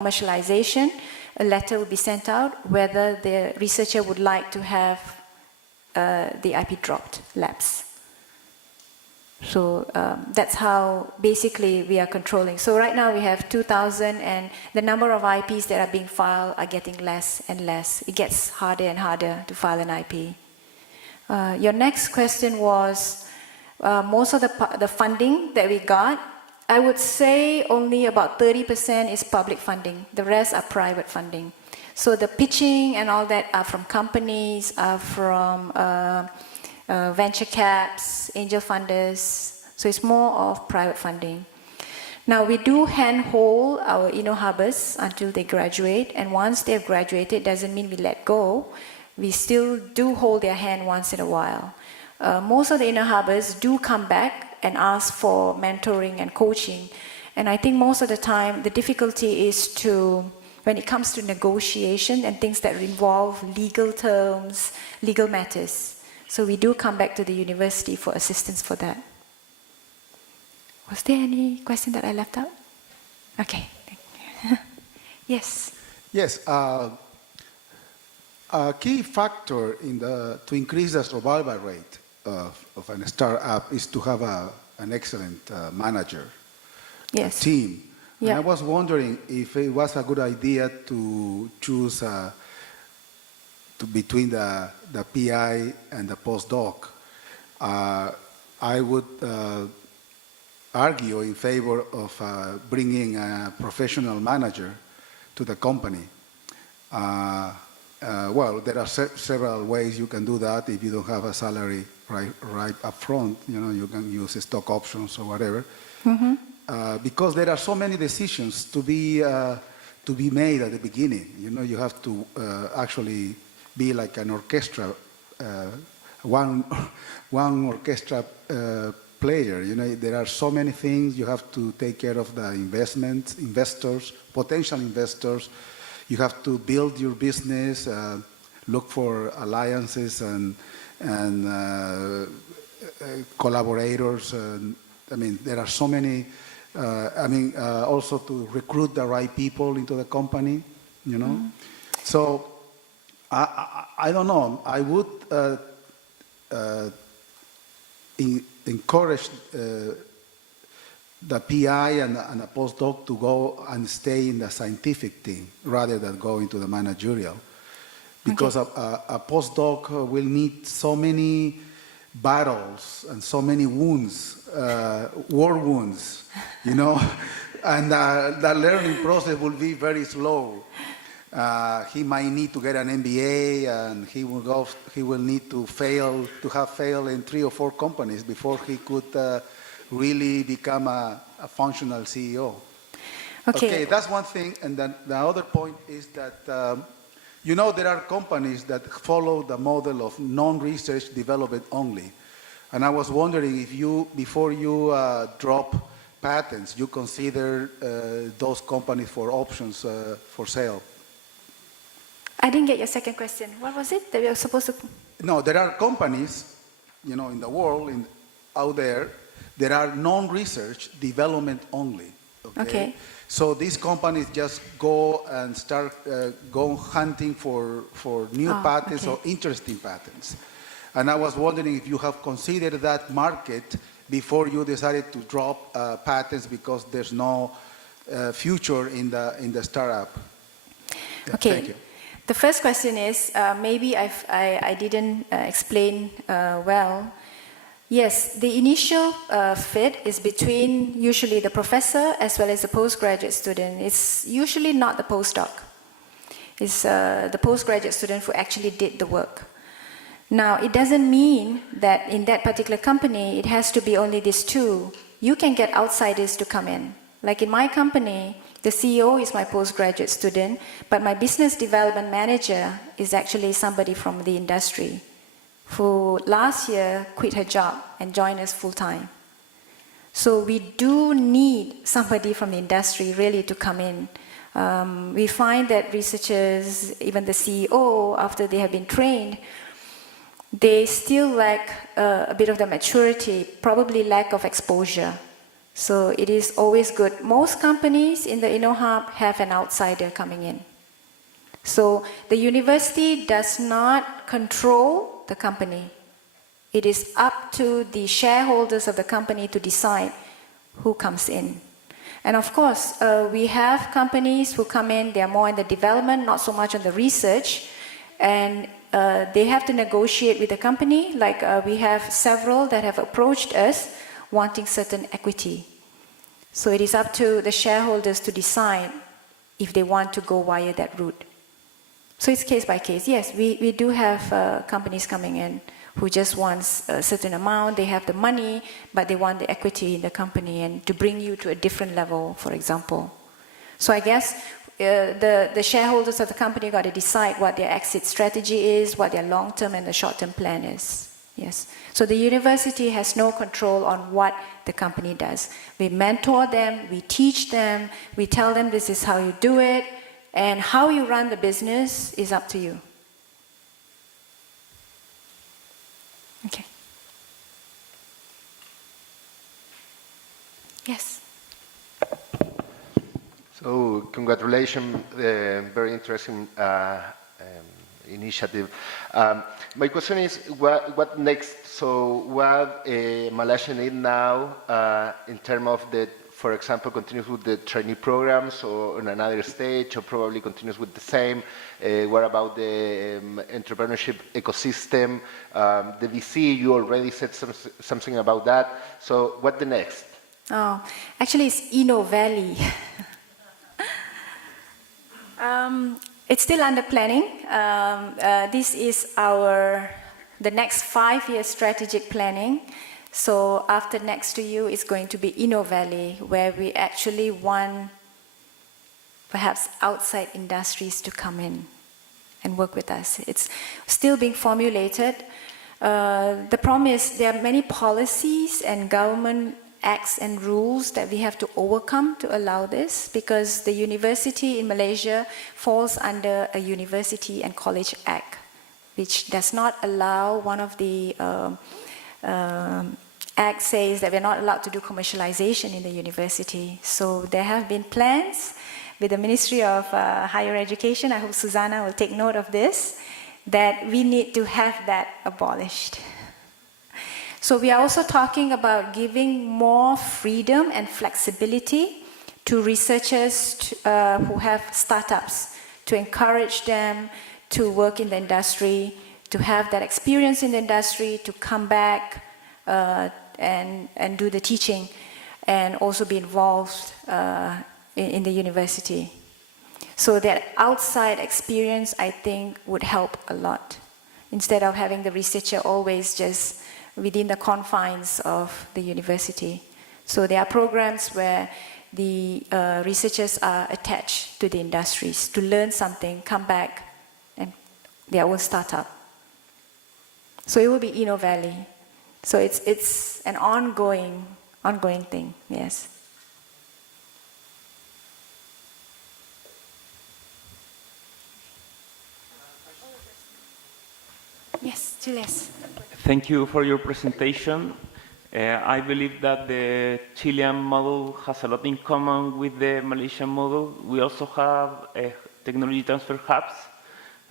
commercialization, a letter will be sent out whether the researcher would like to have the IP dropped, lapse. So that's how basically we are controlling. So right now we have 2,000 and the number of IPs that are being filed are getting less and less. It gets harder and harder to file an IP. Your next question was most of the funding that we got, I would say only about 30% is public funding. The rest are private funding. So the pitching and all that are from companies, are from venture caps, angel funders. So it's more of private funding. Now we do handhold our Innohubbers until they graduate, and once they've graduated, doesn't mean we let go. We still do hold their hand once in a while. Most of the Innohubbers do come back and ask for mentoring and coaching. And I think most of the time, the difficulty is when it comes to negotiation and things that involve legal terms, legal matters. So we do come back to the university for assistance for that. Was there any question that I left out? Okay, thank you. Yes. Yes, a key factor to increase the survival rate of a startup is to have an excellent manager, yes, team. Yeah. And I was wondering if it was a good idea to choose between the PI and the postdoc. I would argue in favor of bringing a professional manager to the company. Well, there are several ways you can do that if you don't have a salary right up front. You know, you can use stock options or whatever. Mm-hmm. Because there are so many decisions to be made at the beginning. You know, you have to actually be like an orchestra, one orchestra player. You know, there are so many things. You have to take care of the investors, potential investors. You have to build your business, look for alliances and collaborators. I mean, there are so many. Also to recruit the right people into the company. You know, mm-hmm. So I don't know. I would encourage the PI and a postdoc to go and stay in the scientific team rather than go into the managerial. Because okay. a postdoc will need so many battles and so many wounds, war wounds, you know, and the learning process will be very slow. He might need to get an MBA, and he will need to have failed in 3 or 4 companies before he could really become a functional CEO. Okay, that's one thing. And then the other point is that, you know, there are companies that follow the model of non-research development only. And I was wondering if before you drop patents, you consider those companies for options for sale. I didn't get your second question. What was it that we were supposed to? No, there are companies, you know, in the world, out there, that are non-research development only. Okay. So these companies just go and start go hunting for new patents or interesting patents. And I was wondering if you have considered that market before you decided to drop patents because there's no future in the startup. Yeah, okay. Thank you. The first question is, maybe I didn't explain well. Yes, the initial fit is between usually the professor as well as the postgraduate student. It's usually not the postdoc. It's the postgraduate student who actually did the work. Now, it doesn't mean that in that particular company, it has to be only these two. You can get outsiders to come in. Like in my company, the CEO is my postgraduate student, but my business development manager is actually somebody from the industry who last year quit her job and joined us full-time. So we do need somebody from the industry really to come in. We find that researchers, even the CEO, after they have been trained, they still lack a bit of the maturity, probably lack of exposure. So it is always good. Most companies in the Innohub have an outsider coming in. So the university does not control the company. It is up to the shareholders of the company to decide who comes in. And of course, we have companies who come in, they are more in the development, not so much on the research, and they have to negotiate with the company. Like we have several that have approached us wanting certain equity. So it is up to the shareholders to decide if they want to go via that route. So it's case by case. Yes, we do have companies coming in who just wants a certain amount, they have the money, but they want the equity in the company and to bring you to a different level, for example. So I guess the shareholders of the company got to decide what their exit strategy is, what their long-term and the short-term plan is. Yes. So the university has no control on what the company does. We mentor them, we teach them, we tell them this is how you do it, and how you run the business is up to you. Okay. Yes. So, congratulations, very interesting initiative. My question is, what next? So, what Malaysia need now in terms of the, for example, continues with the trainee programs or on another stage, or probably continues with the same? What about the entrepreneurship ecosystem? The VC, you already said something about that. So, what the next? Oh, actually, it's Inno Valley. It's still under planning. This is the next 5-year strategic planning. So after next to you, it's going to be Inno Valley, where we actually want perhaps outside industries to come in and work with us. It's still being formulated. The problem is there are many policies and government acts and rules that we have to overcome to allow this, because the university in Malaysia falls under a University and College Act, which does not allow, one of the Act says that we're not allowed to do commercialization in the university. So there have been plans with the Ministry of Higher Education, I hope Susanna will take note of this, that we need to have that abolished. So we are also talking about giving more freedom and flexibility to researchers who have startups, to encourage them to work in the industry, to have that experience in the industry, to come back and do the teaching, and also be involved in the university. So that outside experience, I think, would help a lot, instead of having the researcher always just within the confines of the university. So there are programs where the researchers are attached to the industries to learn something, come back, and their own startup. So it will be Inno Valley. So it's an ongoing thing, yes. Yes, Julius. Thank you for your presentation. I believe that the Chilean model has a lot in common with the Malaysian model. We also have technology transfer hubs.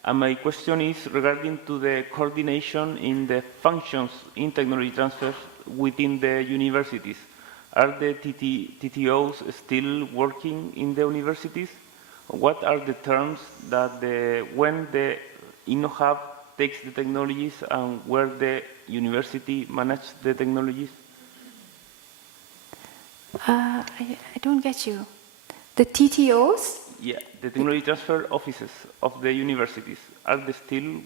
And my question is regarding to the coordination in the functions in technology transfer within the universities. Are the TTOs still working in the universities? What are the terms that when the Innohub takes the technologies and where the university manages the technologies? I don't get you. The TTOs? Yeah, the technology transfer offices of the universities. Are they still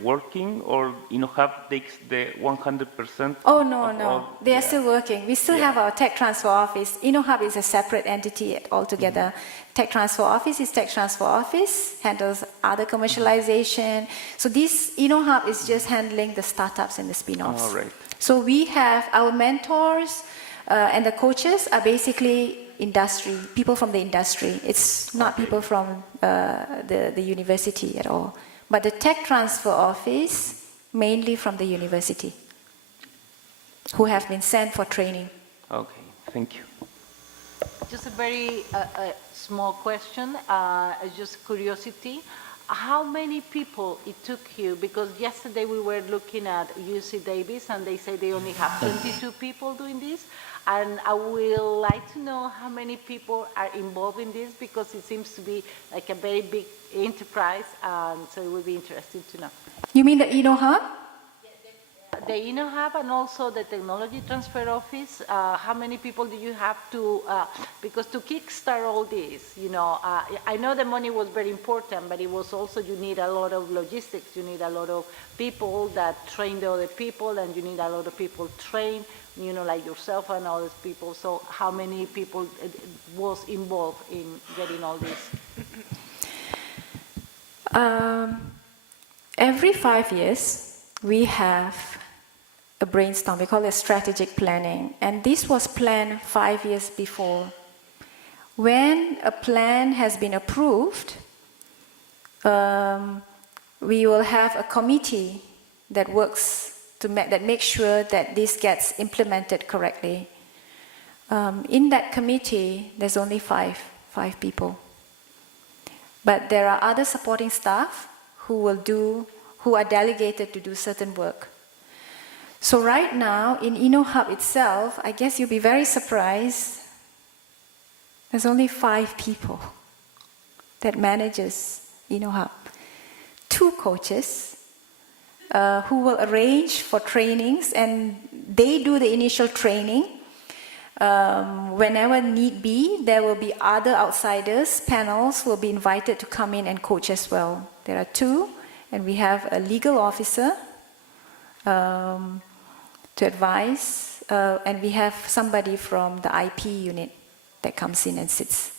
working, or Innohub takes the 100%? Oh, no. They are still working. We still have our tech transfer office. Innohub is a separate entity altogether. Tech transfer office is tech transfer office, handles other commercialization. So this Innohub is just handling the startups and the spin-offs. All right. So we have our mentors and the coaches are basically industry, people from the industry. It's not people from the university at all. But the tech transfer office, mainly from the university, who have been sent for training. Okay, thank you. Just a very small question, just curiosity. How many people it took you? Because yesterday we were looking at UC Davis and they say they only have 22 people doing this. And I would like to know how many people are involved in this because it seems to be like a very big enterprise. So it would be interesting to know. You mean the Innohub? The Innohub and also the Technology Transfer Office, how many people do you have to, because to kickstart all this, you know, I know the money was very important, but it was also, you need a lot of logistics, you need a lot of people that train the other people, and you need a lot of people train, you know, like yourself and other people. So how many people was involved in getting all this? Every 5 years, we have a brainstorm. We call it strategic planning. And this was planned 5 years before. When a plan has been approved, we will have a committee that works that makes sure that this gets implemented correctly. In that committee, there's only five people. But there are other supporting staff who are delegated to do certain work. So right now, in Innohub itself, I guess you'll be very surprised, there's only 5 people that manages Innohub. 2 coaches who will arrange for trainings, and they do the initial training. Whenever need be, there will be other outsiders, panels will be invited to come in and coach as well. There are 2, and we have a legal officer to advise, and we have somebody from the IP unit that comes in and sits